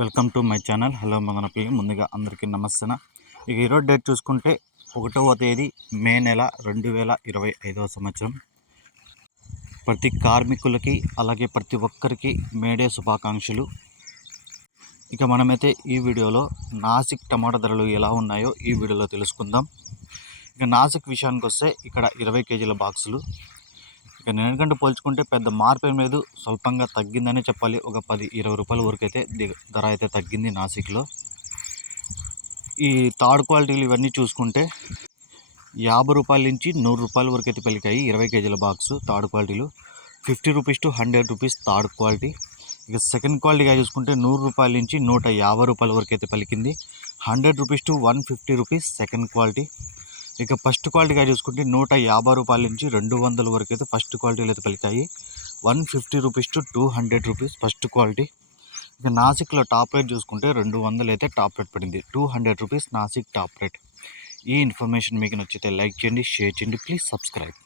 Welcome to my channel. Hello Madanapalle. ముందుగా అందరికీ నమస్తే ఇక ఈరోజు డేట్ చూసుకుంటే ఒకటవ తేదీ మే నెల రెండు వేల ఇరవై ఐదవ సంవత్సరం. ప్రతి కార్మికులకి అలాగే ప్రతి ఒక్కరికి మేడే శుభాకాంక్షలు. ఇక మనమైతే ఈ వీడియోలో నాసిక్ టమాటా ధరలు ఎలా ఉన్నాయో ఈ వీడియోలో తెలుసుకుందాం. ఇక నాసిక్ విషయానికి వస్తే ఇక్కడ ఇరవై కేజీల బాక్సులు ఇక ఎందుకంటే పోల్చుకుంటే పెద్ద మార్పు ఏం లేదు. స్వల్పంగా తగ్గిందనే చెప్పాలి. ఒక పది ఇరవై రూపాయల వరకు అయితే ధర అయితే తగ్గింది నాసిక్లో. ఈ థర్డ్ క్వాలిటీలు ఇవన్నీ చూసుకుంటే యాభై రూపాయల నుంచి నూరు రూపాయల వరకు అయితే పలికాయి ఇరవై కేజీల బాక్స్ థర్డ్ క్వాలిటీలు. Fifty rupees to hundred rupees third quality. ఇక సెకండ్ క్వాలిటీగా చూసుకుంటే నూరు రూపాయల నుంచి నూట యాభై రూపాయల వరకు అయితే పలికింది. Hundred rupees to one fifty rupees second quality. ఇక ఫస్ట్ క్వాలిటీగా చూసుకుంటే నూట యాభై రూపాయల నుంచి రెండు వందల వరకు అయితే ఫస్ట్ క్వాలిటీలు అయితే పలికాయి. One fifty rupees to two hundred rupees first quality. ఇక నాసిక్లో టాప్ రేట్ చూసుకుంటే రెండు వందలు అయితే టాప్ రేట్ పడింది. Two hundred rupees Nashik top rate. ఈ ఇన్ఫర్మేషన్ మీకు నచ్చితే లైక్ చేయండి షేర్ చేయండి ప్లీజ్ సబ్స్క్రైబ్.